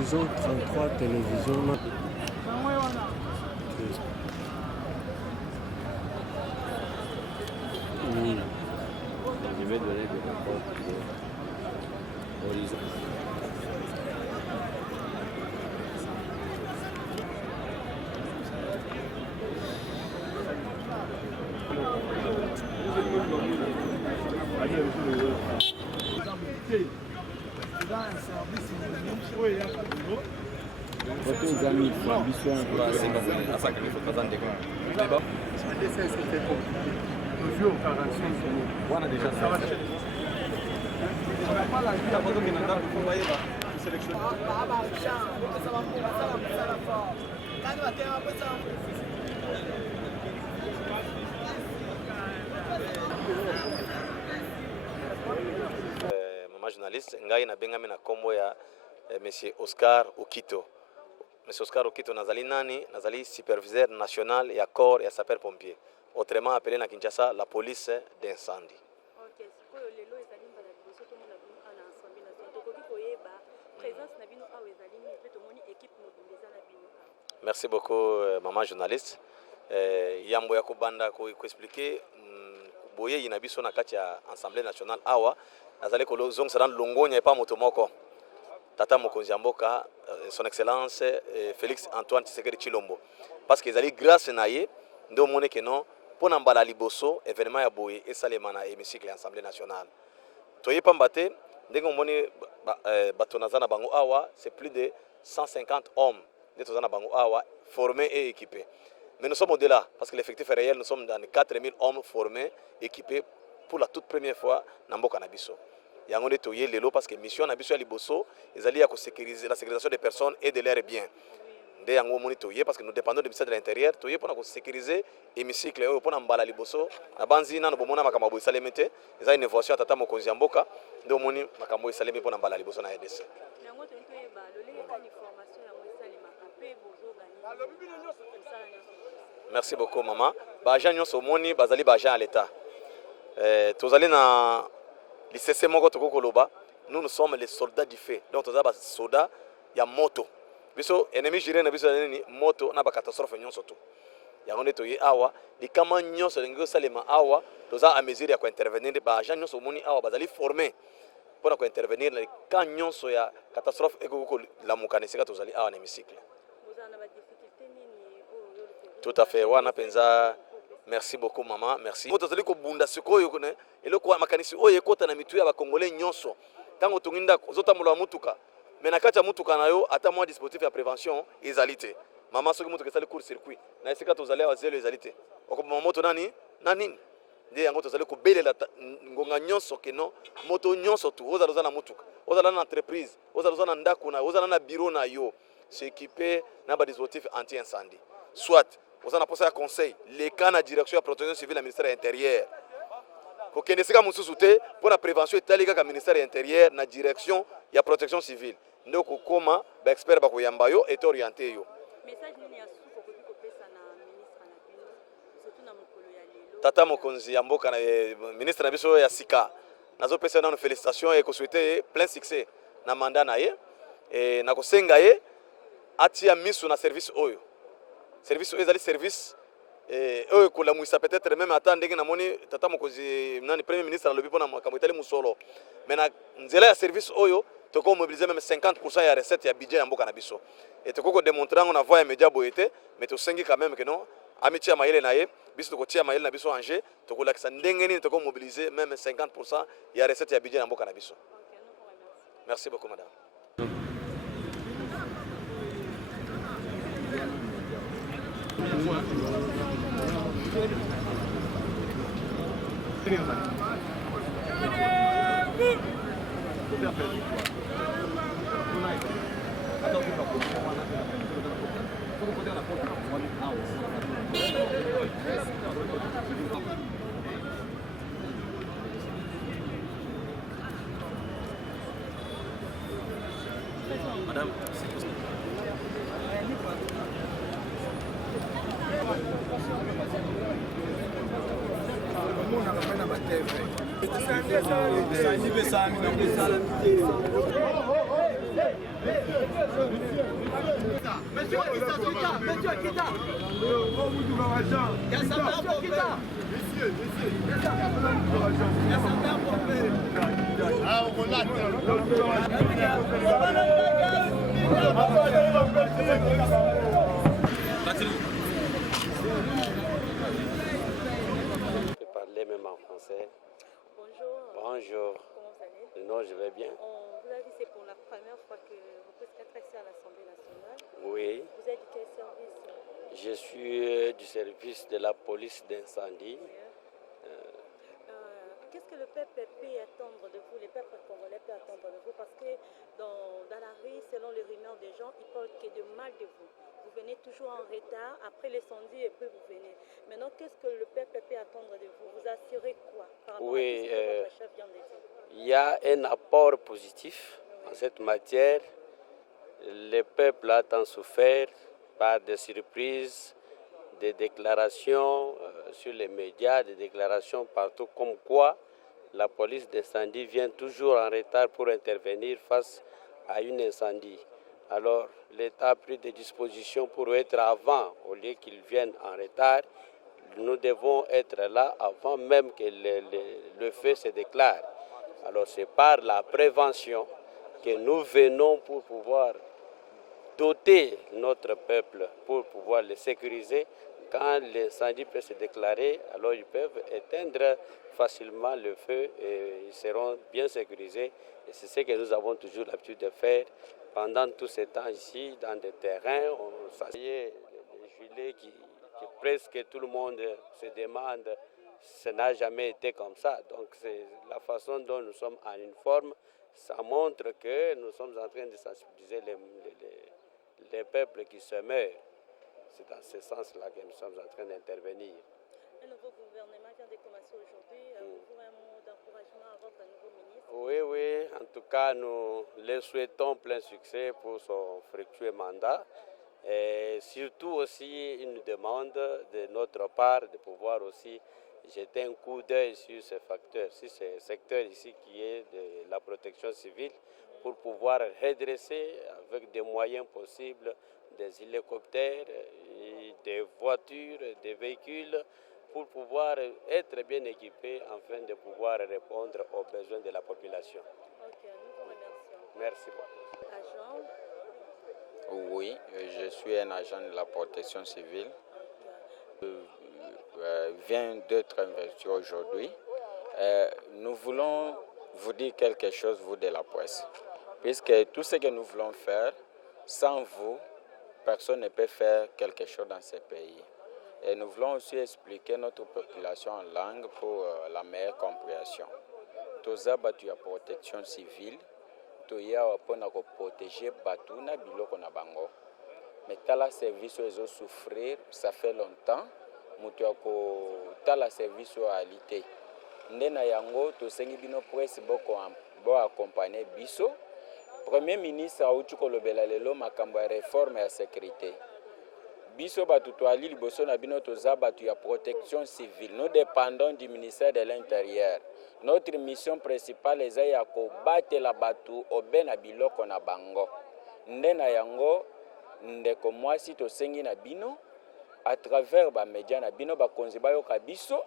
Horizon 33 télévision. Je vais donner des rapports pour Horizon. Maman journaliste, ngai na bengami na kombo ya Monsieur Oscar Okito. Monsieur Oscar Okito nazali nani? Nazali superviseur national ya corps ya sapeur pompier, autrement appelé na Kinshasa la police d'incendie. Merci beaucoup maman journaliste. Yambo ya kubanda ko expliquer boye inabiso na kati ya Assemblée nationale awa nazali ko zong saran longonya pa moto moko tata mokonzi mboka son excellence Félix Antoine Tshisekedi Tshilombo, parce que ezali grâce na ye ndo mone que non pona mbala liboso événement ya boye esalema na hémicycle ya Assemblée nationale toye pambate ndenge moni bato nazana bango awa c'est plus de 150 hommes de tozana bango awa formés et équipés. Mais nous sommes au-delà, parce que l'effectif est réel, nous sommes dans 4000 hommes formés, équipés pour la toute première fois dans Mboka Nabiso. Il y a un toye lelo parce que mission Nabiso à Liboso, ils allaient à sécuriser la sécurisation des personnes et de leurs biens. Dès un moment toye parce que nous dépendons du ministère de l'Intérieur, toye pour sécuriser l'hémicycle, pour n'embala Liboso, la banzina, nous bomona makamabo isalemete, ils ont une innovation à Tata Mokonzi Mboka, de moni makamabo isaleme pour n'embala Liboso na RDC. Merci beaucoup maman. Bajan nyonso moni bazali bajan à l'état. Tozali na l'ICC moko toko koloba, nous sommes les soldats du feu. Donc tozali ba soldats ya moto. Biso ennemi juré na biso nini moto na ba catastrophe nyonso to. Ya ngone to ye awa, di kama nyonso ngio salema awa, toza à mesure ya ko intervenir bajan nyonso moni awa bazali formé pour ko intervenir na ka nyonso ya catastrophe ekoko la mukanisika tozali awa na hémicycle. Tout à fait. Wana penza. Merci beaucoup maman. Merci. Moto tali ko bunda sikoyo kone eloko makanisi oye kota na mitu ya ba congolais nyonso. Tango tunginda zotamula mutuka. Mais na kati ya mutuka nayo ata moi dispositif ya prévention ezalité. Maman soki mutuka sali court circuit. Na esika tozali wa zelo ezalité. Okoma moto nani? Nani? Nde yango tozali ko belela ngonga nyonso keno moto nyonso tu oza na mutuka. Oza na entreprise, oza na ndako na, oza na bureau na yo. S'équiper na ba dispositif anti-incendie. Soit vous en avez un conseil, les cas de direction de la protection civile du ministère de l'Intérieur. Pour que nous pour la prévention et le ministère de l'Intérieur, la direction de la protection civile. Donc, comment l'expert est orienté. Tata Mokonzi Mboka, ministre de la Sika, nous avons félicitations et souhaité plein succès dans le mandat. Et nous avons mis sur le service. Service ezali service ko la muisa peut-être même attendre na moni tata mokozi nani premier ministre alobi pona makambo etali musolo mais na nzela ya service oyo toko mobiliser même 50% ya recette ya budget ya mboka na biso et toko ko démontrer on a voix média boyete mais to sengi quand même que non amitié maile na ye biso toko tia maile na biso en jeu toko la ndenge ni toko mobiliser même 50% ya recette ya budget ya mboka na biso. Merci beaucoup madame. Madame, c'est peux parler même en français. Bonjour. Bonjour. Comment vous allez? Non, je vais bien. Vous avez vu, c'est pour la première fois que vous pouvez être ici à l'Assemblée nationale. Oui, Vous êtes de quel service? je suis du service de la police d'incendie. Qu'est-ce que le peuple peut attendre de vous, les peuples congolais peuvent attendre de vous? Parce que dans la rue, selon les rumeurs des gens, ils parlent que de mal de vous. Vous venez toujours en retard, après l'incendie, et puis vous venez. Maintenant, qu'est-ce que le peuple peut attendre de vous? Vous assurez quoi par rapport à Oui, tout ce que votre chef vient de dire? il y a un apport positif en cette matière. Le peuple a tant souffert par des surprises, des déclarations sur les médias, des déclarations partout, comme quoi la police d'incendie vient toujours en retard pour intervenir face à un incendie. Alors, l'État a pris des dispositions pour être avant, au lieu qu'ils viennent en retard. Nous devons être là avant même que le feu se déclare. Alors, c'est par la prévention que nous venons pour pouvoir doter notre peuple, pour pouvoir le sécuriser. Quand l'incendie peut se déclarer, alors ils peuvent éteindre facilement le feu et ils seront bien sécurisés. Et c'est ce que nous avons toujours l'habitude de faire pendant tout ce temps ici, dans des terrains. On s'assied les gilets qui presque tout le monde se demande. Ça n'a jamais été comme ça. Donc c'est la façon dont nous sommes en uniforme. Ça montre que nous sommes en train de sensibiliser les peuples qui se meurent. C'est dans ce sens-là que nous sommes en train d'intervenir. Un nouveau gouvernement vient de commencer aujourd'hui. Avez-vous un mot d'encouragement à votre nouveau ministre? Oui. En tout cas, nous les souhaitons plein succès pour son fructueux mandat. Et surtout aussi une demande de notre part de pouvoir aussi jeter un coup d'œil sur ce facteur, sur ce secteur ici qui est de la protection civile, pour pouvoir redresser avec des moyens possibles des hélicoptères, des voitures, des véhicules, pour pouvoir être bien équipés afin de pouvoir répondre aux besoins de la population. Ok, nous vous remercions. Merci beaucoup. Agent? Oui, je suis un agent de la protection civile. Vient d'être investi aujourd'hui. Nous voulons vous dire quelque chose, vous de la presse, puisque tout ce que nous voulons faire, sans vous, personne ne peut faire quelque chose dans ce pays. Et nous voulons aussi expliquer notre population en langue pour la meilleure compréhension. Toza batu ya protection civile, toya wapona ko protéger batu na biloko na bango. Mais tala service ezo souffrir, ça fait longtemps. Mutu ya ko tala service o alité. Ndena yango tosengi bino presse bo accompagner biso. Premier ministre auti kolobela lelo makambo ya réforme ya sécurité. Biso batu toali liboso na bino toza batu ya protection civile. Nous dépendons du ministère de l'Intérieur. Notre mission principale est ya kobatela batu obe na biloko na bango. Ndena yango ndeko mwasi tosengi na bino à travers ba média na bino bakonzi bayoka biso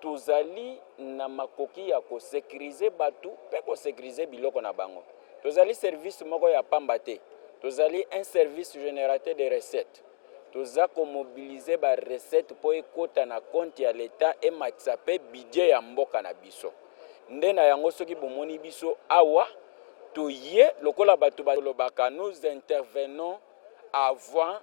tozali na makoki ya ko sécuriser batu pe ko sécuriser biloko na bango. Tozali service moko ya pamba te. Tozali un service générateur de recettes. Toza ko mobiliser ba recette po ekota na compte ya l'État et matisa pe budget ya mboka na biso. Ndena yango soki bomoni biso awa toye lokola batu balobaka nous intervenons avant,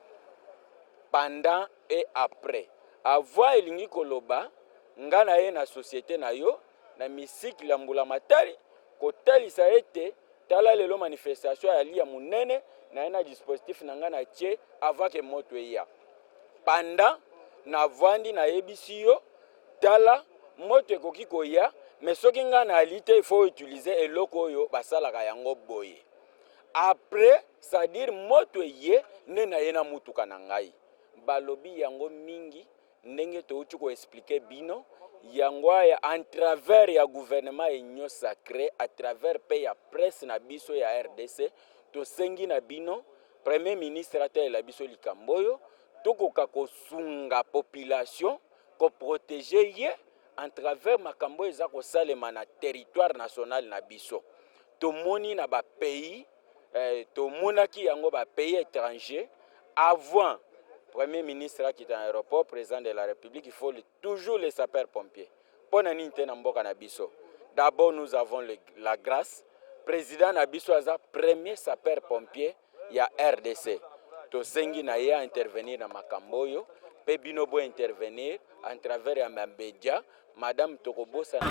pendant et après. Avant elingi koloba ngana ye na société na yo na misiki la mbula matari kotalisa ete tala lelo manifestation ya lia munene na ena dispositif na ngana tie avant que moto eya. Pendant na vandi na yebisi yo tala moto ekoki koya mais soki ngana alite il faut utiliser eloko oyo basalaka yango boye. Après, c'est-à-dire moto ye ne na yena mutuka na ngai. Balobi yango mingi ndenge touti ko expliquer bino yango ya en travers ya gouvernement enyo sacré à travers pe ya presse na biso ya RDC tosengi na bino premier ministre atela biso likamboyo tokoka kosunga population ko protéger ye en travers makambo eza kosalema na territoire national na biso. Tomoni na ba pays tomonaki yango ba pays étrangers avant premier ministre qui est en aéroport, président de la République, il faut toujours les sapeurs-pompiers. D'abord, nous avons la grâce. Président Nabiso Aza, premier sapeur-pompier, il y a RDC. Tosengi na ya intervenir dans Makamboyo, Pebinobo intervenir en travers ya Mbedja, Madame Tokobo Sana.